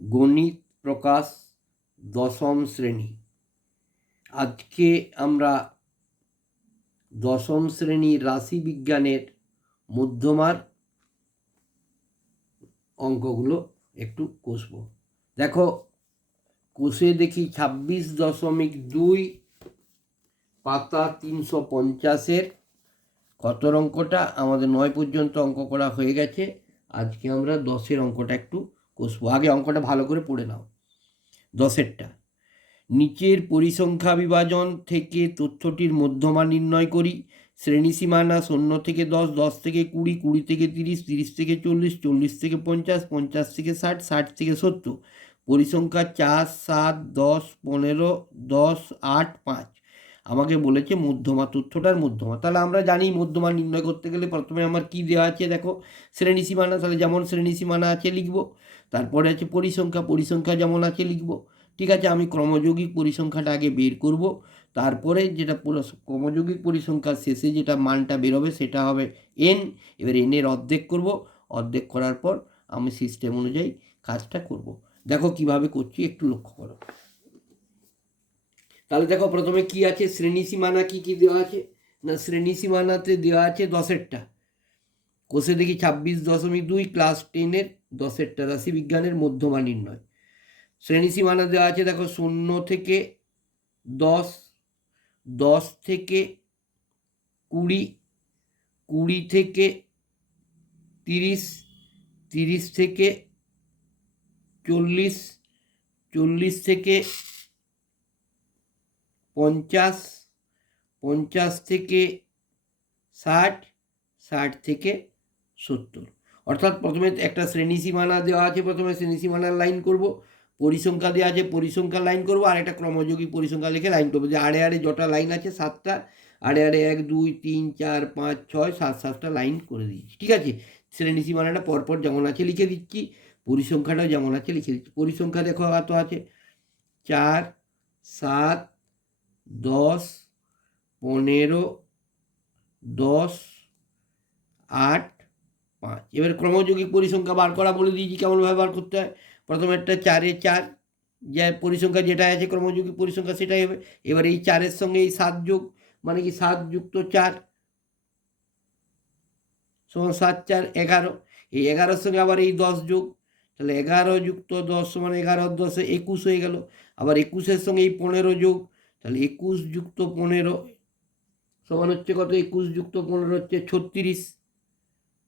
গণিত প্রকাশ দশম শ্রেণি। আজকে আমরা দশম শ্রেণির রাশি বিজ্ঞানের মধ্যমার অঙ্কগুলো একটু কষব। দেখো, কষে দেখি ছাব্বিশ দশমিক দুই পাতা তিনশো পঞ্চাশের কত অঙ্কটা আমাদের নয় পর্যন্ত অঙ্ক করা হয়ে গেছে। আজকে আমরা দশের অঙ্কটা একটু কষবো আগে অঙ্কটা ভালো করে পড়ে নাও। দশেরটা, নিচের পরিসংখ্যা বিভাজন থেকে তথ্যটির মধ্যমা নির্ণয় করি। শ্রেণি সীমানা শূন্য থেকে দশ দশ থেকে কুড়ি কুড়ি থেকে তিরিশ তিরিশ থেকে চল্লিশ চল্লিশ থেকে পঞ্চাশ পঞ্চাশ থেকে ষাট ষাট থেকে সত্তর। পরিসংখ্যা চার, সাত, দশ, পনেরো, দশ, আট, পাঁচ। আমাকে বলেছে মধ্যমা, তথ্যটার মধ্যমা। তাহলে আমরা জানি মধ্যমা নির্ণয় করতে গেলে প্রথমে আমার কি দেওয়া আছে দেখো। শ্রেণি সীমানা, তাহলে যেমন শ্রেণি সীমানা আছে লিখব। তারপরে আছে পরিসংখ্যা পরিসংখ্যা যেমন আছে লিখব। ঠিক আছে, আমি ক্রমযৌগিক পরিসংখ্যাটা আগে বের করব। তারপরে যেটা পুরো ক্রমযৌগিক পরিসংখ্যার শেষে যেটা মানটা বেরোবে সেটা হবে এন এবার এনের অর্ধেক করব। অর্ধেক করার পর আমি সিস্টেম অনুযায়ী কাজটা করব। দেখো কীভাবে করছি, একটু লক্ষ্য করো। তাহলে দেখো প্রথমে কি আছে? শ্রেণি সীমানা কি কি দেওয়া আছে? না, শ্রেণি সীমানাতে দেওয়া আছে দশেরটা। কোষে দেখি ছাব্বিশ দশমিক দুই ক্লাস টেনের দশেরটা রাশি বিজ্ঞানের মধ্যমা নির্ণয়। শ্রেণি সীমানা দেওয়া আছে, দেখো, শূন্য থেকে দশ দশ থেকে কুড়ি কুড়ি থেকে তিরিশ তিরিশ থেকে চল্লিশ চল্লিশ থেকে পঞ্চাশ পঞ্চাশ থেকে ষাট ষাট থেকে সত্তর। অর্থাৎ প্রথমে একটা শ্রেণি সীমানা দেওয়া আছে, প্রথমে শ্রেণি সীমানার লাইন করব, পরিসংখ্যা দেওয়া আছে, পরিসংখ্যা লাইন করব, আর একটা ক্রমযোগী পরিসংখ্যা লিখে লাইন করব। যে আড়ে আড়ে যটা লাইন আছে, সাতটা, আড়ে আড়ে এক, দুই, তিন, চার, পাঁচ, ছয়, সাত, সাতটা লাইন করে দিচ্ছি ঠিক আছে? শ্রেণি সীমানাটা পরপর যেমন আছে লিখে দিচ্ছি, পরিসংখ্যাটাও যেমন আছে লিখে দিচ্ছি। পরিসংখ্যা দেখো কত আছে। চার, সাত, দশ, পনেরো, দশ, আট পাঁচ। এবার ক্রমযৌগিক পরিসংখ্যা বার করা বলে দিয়েছি, কেমনভাবে বার করতে হয়? প্রথমে একটা চারে চার, যে পরিসংখ্যা যেটা আছে, ক্রমযৌগিক পরিসংখ্যা সেটাই হবে। এবার এই চারের সঙ্গে এই সাত যোগ মানে কি সাত যুক্ত চার? সমান সাত চার, এগারো। এই এগারোর সঙ্গে আবার এই দশ যোগ, তাহলে এগারো যুক্ত দশ সমান এগারো, দশে একুশ হয়ে গেল। আবার একুশের সঙ্গে এই পনেরো যোগ, তাহলে একুশ যুক্ত পনেরো সমান হচ্ছে কত? একুশ যুক্ত পনেরো হচ্ছে ছত্রিশ।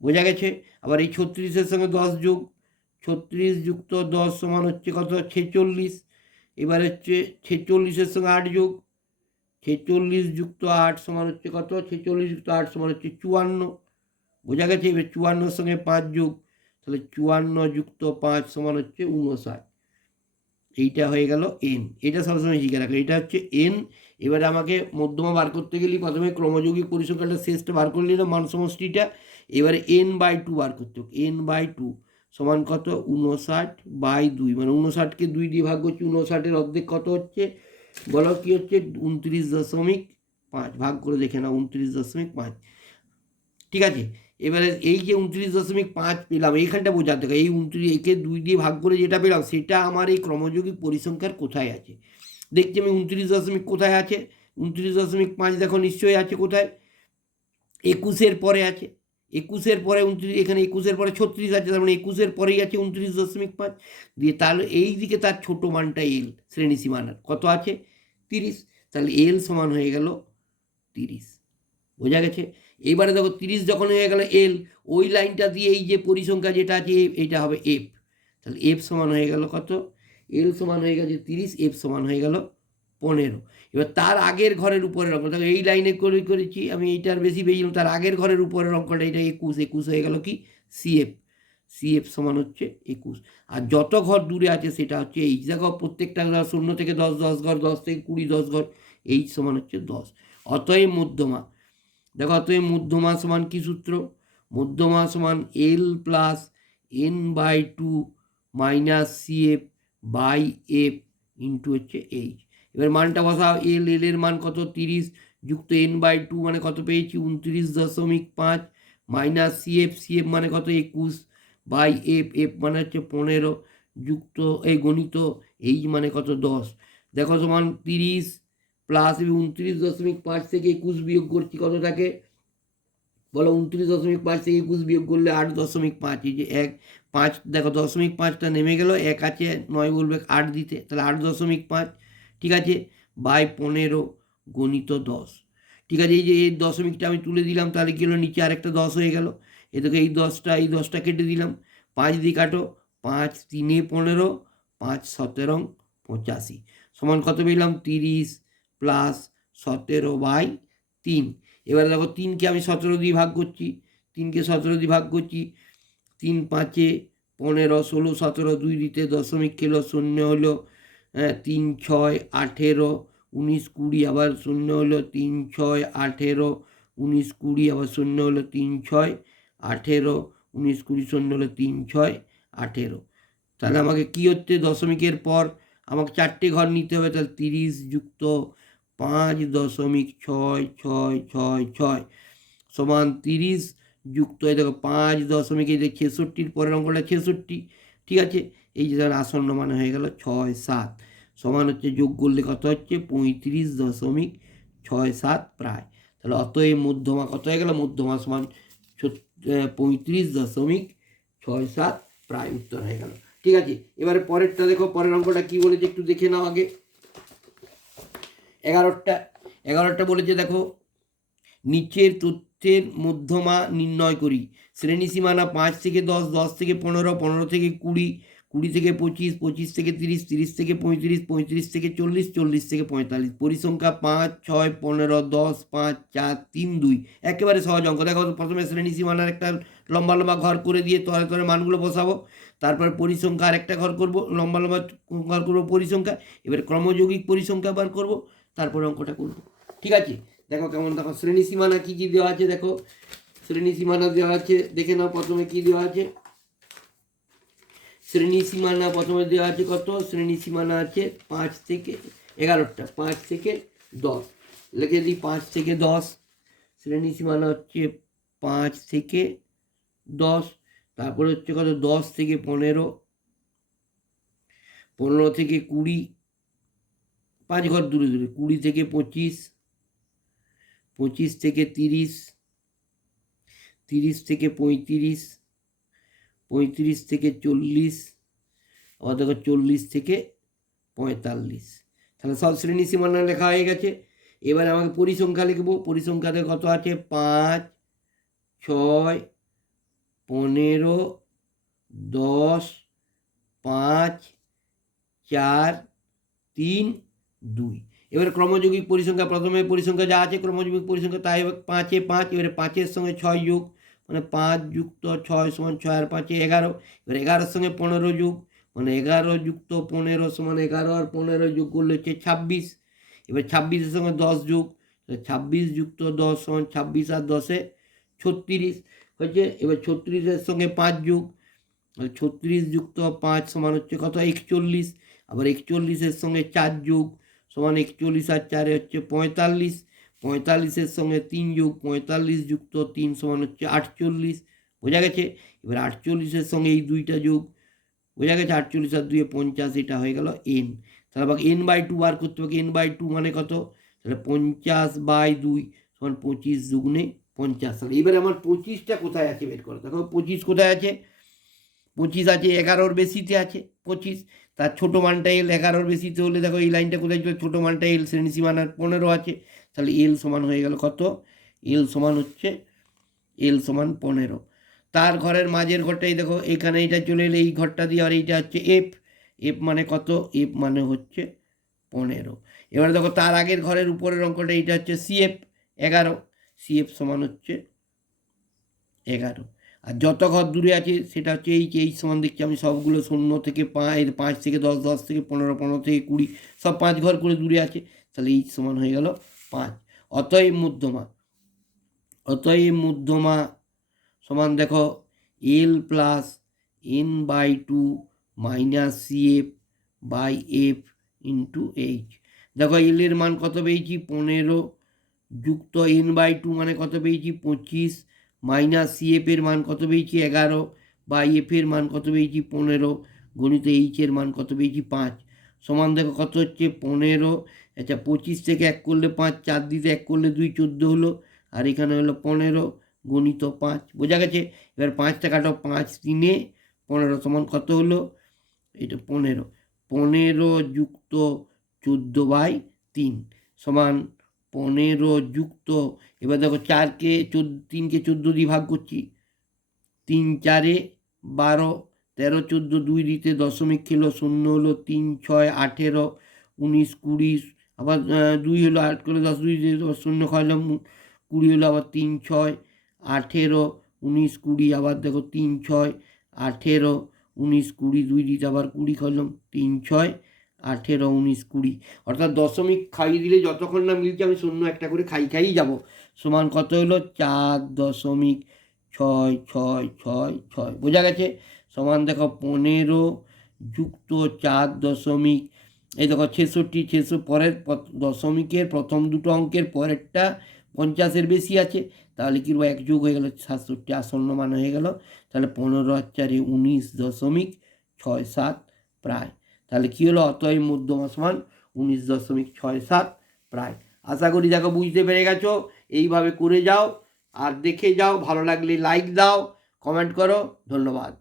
বোঝা গেছে? আবার এই ছত্রিশের সঙ্গে দশ যোগ, ছত্রিশ যুক্ত দশ সমান হচ্ছে কত? ছেচল্লিশ। এবার হচ্ছে ছেচল্লিশের সঙ্গে আট যোগ, ছেচল্লিশ যুক্ত আট সমান হচ্ছে কত? ছেচল্লিশ যুক্ত আট সমান হচ্ছে চুয়ান্ন। বোঝা গেছে? এবার চুয়ান্নর সঙ্গে পাঁচ যোগ, তাহলে চুয়ান্ন যুক্ত পাঁচ সমান হচ্ছে উনষাট এইটা হয়ে গেল এন এটা সবসময় শিখে রাখো। এটা হচ্ছে এন এবারে আমাকে মধ্যমা বার করতে গেলে প্রথমে ক্রমযোগী পরিসংখ্যাটা শেষটা বার করে নিলাম মান সমষ্টিটা এবারে এন বাই টু বার করতে হবে। এন বাই টু সমান কত? উনষাট বাই দুই। মানে উনষাটকে দুই দিয়ে ভাগ করছি উনষাটের অর্ধেক কত হচ্ছে? বলো কি হচ্ছে? উনত্রিশ দশমিক পাঁচ। ভাগ করে দেখে না উনত্রিশ দশমিক পাঁচ। ঠিক আছে? এবারে এই যে উনত্রিশ দশমিক পাঁচ পেলাম, এইখানটা বোঝাতে হবে। এই উনত্রিশ একে দুই দিয়ে ভাগ করে যেটা পেলাম, সেটা আমার এই ক্রমযৌগিক পরিসংখ্যার কোথায় আছে? দেখছি আমি উনত্রিশ দশমিক কোথায় আছে? উনত্রিশ দশমিক পাঁচ দেখো নিশ্চয়ই আছে কোথায়? একুশের পরে আছে। একুশের পরে উনত্রিশ, এখানে একুশের পরে ছত্রিশ আছে, তার মানে একুশের পরেই আছে উনত্রিশ দশমিক পাঁচ। দিয়ে তাহলে এই দিকে তার ছোটো মানটা এল শ্রেণি সীমানার। কত আছে? তিরিশ। তাহলে এল সমান হয়ে গেল তিরিশ। বোঝা গেছে? এবারে দেখো, তিরিশ যখন হয়ে গেল এল ওই লাইনটা দিয়ে এই যে পরিসংখ্যা যেটা আছে, এটা হবে এফ তাহলে এফ সমান হয়ে গেল কত? এল সমান হয়ে গেছে তিরিশ এফ সমান হয়ে গেল পনেরো। এবার তার আগের ঘরের উপরের অঙ্ক দেখো এই লাইনে করে করেছি আমি এইটার বেশি বেরিয়েছিলাম তার আগের ঘরের উপরের অঙ্কটা, এটা একুশ একুশ হয়ে গেল কি? সিএফ সিএফ সমান হচ্ছে একুশ। আর যত ঘর দূরে আছে সেটা হচ্ছে এইচ দেখো প্রত্যেকটা শূন্য থেকে দশ দশ ঘর, দশ থেকে কুড়ি, দশ ঘর এইচ সমান হচ্ছে দশ। অতএব মধ্যমা, দেখো অতএব মধ্যমা সমান কী সূত্র? মধ্যমা সমান L plus N by two minus CF by F into হচ্ছে এইচ এবার মানটা বসাও এল এল এর মান কত? তিরিশ, যুক্ত এন বাই টু মানে কত পেয়েছি? উনত্রিশ দশমিক পাঁচ মাইনাস সিএফ সিএফ মানে কত? একুশ বাই এফ এফ মানে হচ্ছে পনেরো, যুক্ত, এই গণিত এইচ মানে কত? দশ। দেখো সমান তিরিশ প্লাস উনত্রিশ দশমিক পাঁচ থেকে একুশ বিয়োগ করছি, কত থাকে? বলো উনত্রিশ দশমিক পাঁচ থেকে একুশ বিয়োগ করলে আট দশমিক পাঁচ, এই যে এক, পাঁচ, দেখো দশমিক পাঁচটা নেমে গেল, এক আছে, নয় বলবে আট দিতে, তাহলে আট দশমিক পাঁচ ঠিক আছে? বাই পনেরো গণিত দশ। ঠিক আছে? এই যে এই দশমিকটা আমি তুলে দিলাম, তাহলে কি হলো? নিচে আরেকটা দশ হয়ে গেল। এদিকে এই দশটা এই দশটা কেটে দিলাম। পাঁচ দিয়ে কাটো। পাঁচ তিনে পনেরো, পাঁচ সতেরো, পঁচাশি। সমান কত পেলাম? তিরিশ প্লাস সতেরো বাই তিন। এবার দেখো, তিনকে আমি সতেরো দিয়ে ভাগ করছি। তিনকে সতেরো দিয়ে ভাগ করছি। তিন পাঁচে পনেরো, ষোলো, সতেরো, দুই দিতে দশমিক খেলো, শূন্য হলো হ্যাঁ, তিন ছয় আঠেরো উনিশ কুড়ি আবার শূন্য হলো তিন ছয় আঠেরো উনিশ কুড়ি আবার শূন্য হলো তিন ছয় আঠেরো উনিশ কুড়ি শূন্য হলো তিন ছয় আঠেরো। তাহলে আমাকে কী হচ্ছে? দশমিকের পর আমাকে চারটে ঘর নিতে হবে তাহলে তিরিশ যুক্ত পাঁচ দশমিক ছয় ছয় ছয় ছয় সমান তিরিশ যুক্ত এই দেখো পাঁচ দশমিক এই যে ছেষট্টির পরের অঙ্কটা ছেষট্টি ঠিক আছে? এই যে তাহলে আসন্ন মানে হয়ে গেল ছয় সাত। সমান হচ্ছে যোগ করলে কত হচ্ছে? পঁয়ত্রিশ দশমিক ছয় সাত প্রায়। তাহলে অতএব মধ্যমা কত হয়ে গেল? মধ্যমা সমান পঁয়ত্রিশ দশমিক ছয় সাত প্রায় উত্তর হয়ে গেল। ঠিক আছে? এবারে পরেরটা দেখো, পরের অঙ্কটা কি বলেছে একটু দেখে নাও আগে। এগারোটা এগারোটা বলেছে দেখো, নিচের তথ্যের মধ্যমা নির্ণয় করি। শ্রেণি সীমানা পাঁচ থেকে দশ দশ থেকে পনেরো পনেরো থেকে কুড়ি কুড়ি থেকে পঁচিশ পঁচিশ থেকে তিরিশ তিরিশ থেকে পঁয়ত্রিশ পঁয়ত্রিশ থেকে চল্লিশ চল্লিশ থেকে পঁয়তাল্লিশ। পরিসংখ্যা পাঁচ, ছয়, পনেরো, দশ, পাঁচ, চার, তিন, দুই। একেবারে সহজ অঙ্ক। দেখো, প্রথমে শ্রেণি সীমানার একটা লম্বা লম্বা ঘর করে দিয়ে তলে তলে মানগুলো বসাবো। তারপর পরিসংখ্যা আর একটা ঘর করব, লম্বা লম্বা ঘর করব পরিসংখ্যা। এবার ক্রমযৌগিক পরিসংখ্যা বার করব, তারপরে অঙ্কটা করব। ঠিক আছে? দেখো কেমন, দেখো শ্রেণি সীমানা কী কী দেওয়া আছে, দেখো। শ্রেণি সীমানা দেওয়া আছে, দেখে নাও প্রথমে কী দেওয়া আছে। শ্রেণি সীমানা প্রথমে দেওয়া আছে কত? শ্রেণি সীমানা আছে পাঁচ থেকে এগারোটা, পাঁচ থেকে দশ। লিখে দিই, পাঁচ থেকে দশ। শ্রেণি সীমানা হচ্ছে পাঁচ থেকে দশ, তারপরে হচ্ছে কত? দশ থেকে পনেরো পনেরো থেকে কুড়ি, পাঁচ ঘর দূরে দূরে, কুড়ি থেকে পঁচিশ পঁচিশ থেকে তিরিশ তিরিশ থেকে পঁয়ত্রিশ পঁয়ত্রিশ থেকে চল্লিশ, আবার দেখো চল্লিশ থেকে পঁয়তাল্লিশ। তাহলে সব শ্রেণি সীমানা লেখা হয়ে গেছে। এবারে আমাকে পরিসংখ্যা লিখব। পরিসংখ্যাতে কত আছে? পাঁচ, ছয়, পনেরো, দশ, পাঁচ, চার, তিন, দুই। এবারে ক্রমযৌগিক পরিসংখ্যা, প্রথমে পরিসংখ্যা যা আছে, ক্রমযৌগিক পরিসংখ্যা তাই পাঁচে পাঁচ, এবারে পাঁচের সঙ্গে ছয় যোগ মানে পাঁচ যুক্ত ছয় সমান ছয় আর পাঁচে এগারো, এবার এগারোর সঙ্গে পনেরো যোগ মানে এগারো যুক্ত পনেরো সমান এগারো আর পনেরো যোগ করলে হচ্ছে ছাব্বিশ, এবার ছাব্বিশের সঙ্গে দশ যোগ ছাব্বিশ যুক্ত দশ সমান ছাব্বিশ আর দশে ছত্রিশ, হয়েছে? এবার ছত্রিশের সঙ্গে পাঁচ যোগ ছত্রিশ যুক্ত পাঁচ সমান হচ্ছে কত? একচল্লিশ, আবার একচল্লিশের সঙ্গে চার যোগ সমান একচল্লিশ আর চারে হচ্ছে পঁয়তাল্লিশ। পঁয়তাল্লিশের সঙ্গে তিন যোগ পঁয়তাল্লিশ যুক্ত তিন সমান হচ্ছে আটচল্লিশ। বোঝা গেছে? এবার আটচল্লিশের সঙ্গে এই দুইটা যোগ, বোঝা গেছে? আটচল্লিশ আর দুয়ে পঞ্চাশ, এটা হয়ে গেল এন তাহলে আবার এন বাই টু বার করতে হবে। এন বাই টু মানে কত? তাহলে পঞ্চাশ বাই দুই সমান পঁচিশ দুগুণে পঞ্চাশ। তাহলে এবারে আমার পঁচিশটা কোথায় আছে বের করো? দেখো, পঁচিশ কোথায় আছে? পঁচিশ আছে এগারোর বেশিতে আছে, পঁচিশ। তার ছোটো মানটা এল এগারোর বেশিতে হলে দেখো এই লাইনটা কোথায় ছিল ছোটো মানটা এল শ্রেণি সীমানার পনেরো আছে। তাহলে এল সমান হয়ে গেল কত? এল সমান হচ্ছে এল সমান পনেরো। তার ঘরের মাঝের ঘরটাই দেখো, এখানে এটা চলে এলে এই ঘরটা দিয়ে আর এইটা হচ্ছে এফ এফ মানে কত? এফ মানে হচ্ছে পনেরো। এবারে দেখো তার আগের ঘরের উপরের অঙ্কটা এইটা হচ্ছে সিএফ এগারো। সিএফ সমান হচ্ছে এগারো। আর যত ঘর দূরে আছে, সেটা হচ্ছে এই এই সমান দেখছি আমি সবগুলো শূন্য থেকে পাঁচ পাঁচ থেকে দশ দশ থেকে পনেরো পনেরো থেকে কুড়ি, সব পাঁচ ঘর করে দূরে আছে, তাহলে এই সমান হয়ে গেল পাঁচ। অতএব মধ্যমা অতএব মধ্যমা সমান দেখো L plus N by two minus C F by F into H দেখো এল এর মান কত পেয়েছি? পনেরো, যুক্ত এন বাই টু মানে কত পেয়েছি? পঁচিশ মাইনাস সি এফ এর মান কত পেয়েছি? এগারো। বা এফ এর মান কত পেয়েছি? পনেরো। গণিত এইচের মান কত পেয়েছি? পাঁচ। সমান দেখো কত হচ্ছে? পনেরো। আচ্ছা পঁচিশ থেকে এক করলে পাঁচ, চার দিতে এক করলে দুই, চোদ্দ হলো। আর এখানে হলো পনেরো, গণিত পাঁচ। বোঝা গেছে? এবার পাঁচটা কাটো পাঁচ তিনে পনেরো সমান কত হলো? এটা পনেরো। পনেরো যুক্ত চোদ্দ বাই তিন সমান পনেরো যুক্ত, এবার দেখো চারকে চোদ্দ, তিনকে চোদ্দ দিয়ে ভাগ করছি। তিন চারে বারো, তেরো, চোদ্দ, দুই দিতে দশমিক খেলো, শূন্য হলো তিন, ছয়, আঠেরো, উনিশ, কুড়ি, আবার দুই হলো আট করে দশ, দুই শূন্য খাইলাম কুড়ি হলো আবার তিন, ছয়, আঠেরো, উনিশ, কুড়ি, আবার দেখো তিন, ছয়, আঠেরো, উনিশ, কুড়ি, দুই দিতে আবার কুড়ি খাইলাম তিন, ছয় আঠেরো, উনিশ, কুড়ি। অর্থাৎ দশমিক খাইয়ে দিলে যতক্ষণ না মিলছে, আমি শূন্য একটা করে খাই খাইই যাব। সমান কত হলো? চার দশমিক ছয় ছয় ছয় ছয়। বোঝা গেছে? সমান দেখো পনেরো যুক্ত চার দশমিক, এই দেখো ছেষট্টি ছেষো পরের দশমিকের প্রথম দুটো অঙ্কের পরেরটা পঞ্চাশের বেশি আছে। তাহলে কি এক যোগ হয়ে গেল সাতষট্টি, আসন্ন মান হয়ে গেল। তাহলে পনেরো আর চারে উনিশ দশমিক ছয় সাত প্রায়। তাহলে কী হলো? অতএব মধ্যমা সমান উনিশ দশমিক ছয় সাত প্রায়। আশা করি দেখো বুঝতে পেরে গেছো। এইভাবে করে যাও আর দেখে যাও। ভালো লাগলে লাইক দাও কমেন্ট করো। ধন্যবাদ।